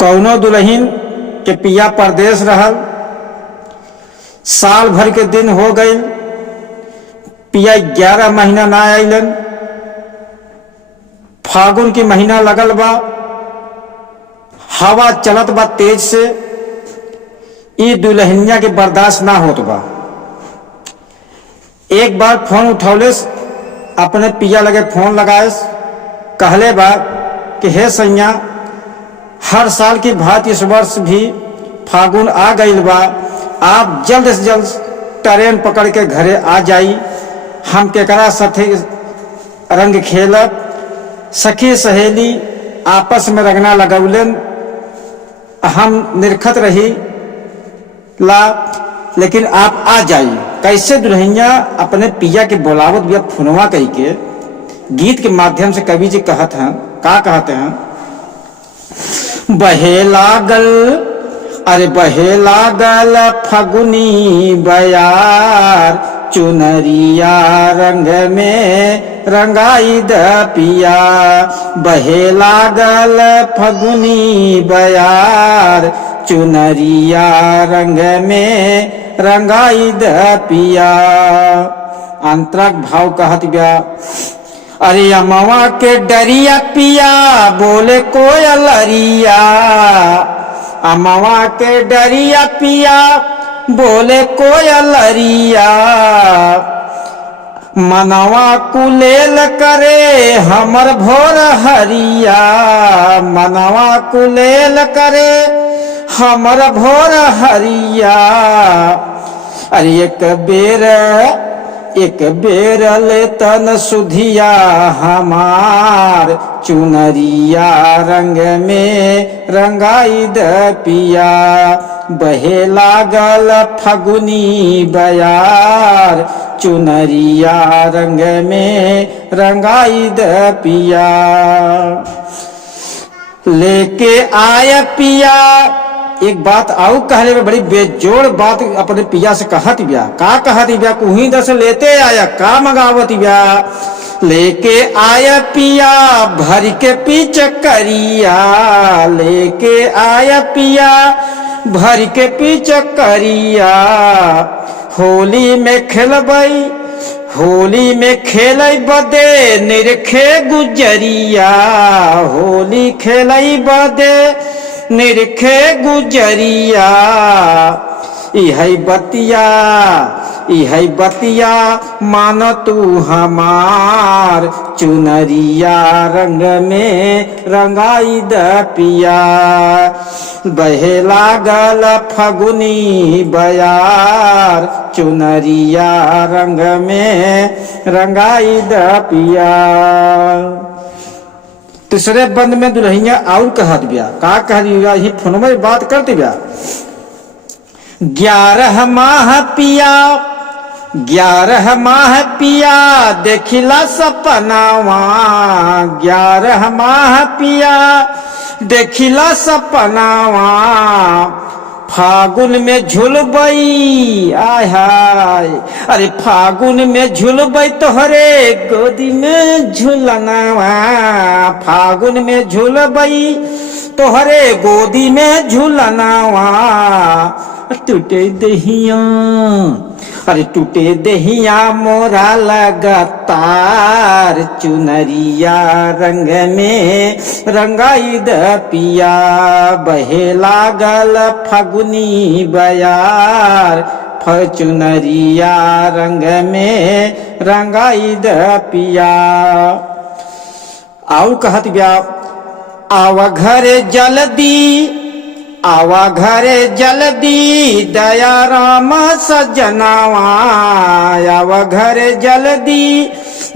कौनो दुल्हन के पिया परदेश रहल, साल भर के दिन हो गई, पिया 11 महीना ना आइलन। फागुन की महीना लगल बा, हवा चलत बा तेज से, ई दुल्हनिया के बर्दाश्त ना होत बा। एक बार फोन उठौले, अपने पिया लगे फोन लगाए, कहले बा कि हे सैया, हर साल की भांति इस वर्ष भी फागुन आ गईल बा, आप जल्द से जल्द ट्रेन पकड़ के घरे आ जाई। हम केकरा साथे रंग खेलब, सखी सहेली आपस में रंगना लगौलन, हम निरखत रही ला, लेकिन आप आ जाई। कैसे दुल्हनिया अपने पिया के बोलावत बिया फुनवा कही के, गीत के माध्यम से कवि जी कहत हैं, का कहते हैं, बहे लागल, अरे बहे लागल फगुनी बयार, चुनरिया रंग में रंगाई द पिया। बहे लागल फगुनी बयार, चुनरिया रंग में रंगाई द पिया। अंतरक भाव कहत बिया, अरे अमवा के डरिया पिया बोले कोयलरिया। अमवा के डरिया पिया बोले कोयलरिया। मनवा कुलेल करे हमर भोर हरिया। मनवा कुलेल करे हमर भोर हरिया। अरे एक बेर ले तन सुधिया हमार, चुनरिया रंग में रंगाई द पिया। बहे लागल फगुनी बयार, चुनरिया रंग में रंगाई द पिया। लेके आय पिया, एक बात आऊ कहले में बड़ी बेजोड़ बात अपने पिया से कहत बिया। का कहत बिया, कुही दस लेते आया, का मंगावत बिया। लेके आया पिया भर के पीछ करिया। लेके आया पिया भर के पीछ करिया। होली में खेलबई, होली में खेलई बदे निरखे गुजरिया। होली खेलई बदे निरखे गुजरिया। इहै बतिया, इहै बतिया मान तू हमार, चुनरिया रंग में रंगाई द पिया। बहे लागल फगुनी बयार, चुनरिया रंग में रंगाई द पिया। तीसरे बंद में दुल्हनिया और कहत बिया, का कह दिया, ही फोन में बात करते बिया। 11 माह पिया, 11 माह पिया देखिला सपनावा। 11 माह पिया देखिला सपनावा। फागुन में झुलबई, आय हाय, अरे फागुन में झुलबई तोहरे गोदी में झुलनावा। फागुन में झुलबई तोहरे गोदी में झुलनावा। टूटे दहिया, अरे टूटे दहिया मोरा लगातार, चुनरिया रंग में रंगाई द पिया। बहे लागल फगुनी बयार, चुनरिया रंग में रंगाई द पिया। आउ कहत बिया, आवा घरे जल्दी, आवा घरे जल्दी दया राम सजनावा। आवा घरे जल्दी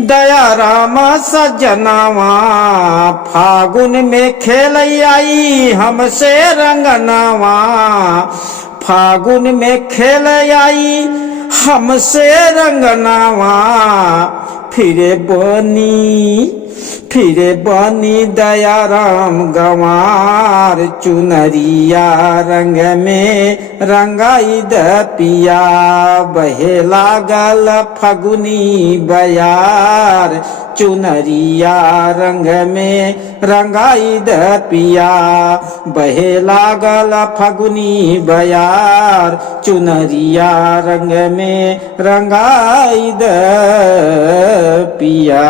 दया राम सजनावा। फागुन में खेल आई हमसे रंगनावा। फागुन में खेल आई हमसे रंगनावा। फिरे बनी, फिरे बनी दयाराम गंवार चुनरिया रंग में रंगाई द पिया बहे लागल फगुनी बयार चुनरिया रंग में रंगाई द पिया बहे लागल फगुनी बयार चुनरिया रंग में रंगाई द पिया।